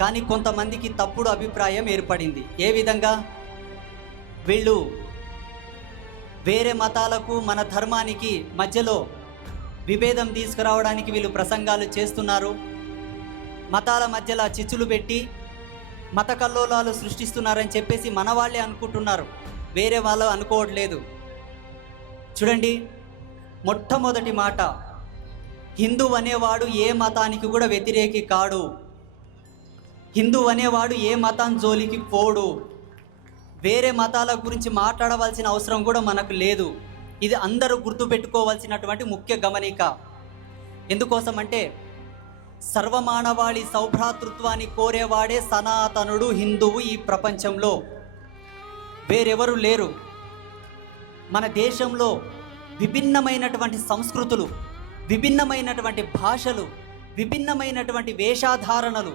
కానీ కొంతమందికి తప్పుడు అభిప్రాయం ఏర్పడింది. ఏ విధంగా? వీళ్ళు వేరే మతాలకు మన ధర్మానికి మధ్యలో విభేదం తీసుకురావడానికి వీళ్ళు ప్రసంగాలు చేస్తున్నారు, మతాల మధ్యలో చిచ్చులు పెట్టి మత కల్లోలాలు సృష్టిస్తున్నారని చెప్పేసి మన వాళ్ళే అనుకుంటున్నారు, వేరే వాళ్ళు అనుకోవట్లేదు. చూడండి, మొట్టమొదటి మాట, హిందూ అనేవాడు ఏ మతానికి కూడా వ్యతిరేకి కాడు. హిందూ అనేవాడు ఏ మతం జోలికి పోడు. వేరే మతాల గురించి మాట్లాడవలసిన అవసరం కూడా మనకు లేదు. ఇది అందరూ గుర్తుపెట్టుకోవాల్సినటువంటి ముఖ్య గమనిక. ఎందుకోసం అంటే సర్వమానవాళి సౌభ్రాతృత్వాన్ని కోరేవాడే సనాతనుడు హిందువు ఈ ప్రపంచంలో, వేరెవరు లేరు. మన దేశంలో విభిన్నమైనటువంటి సంస్కృతులు, విభిన్నమైనటువంటి భాషలు, విభిన్నమైనటువంటి వేషధారణలు,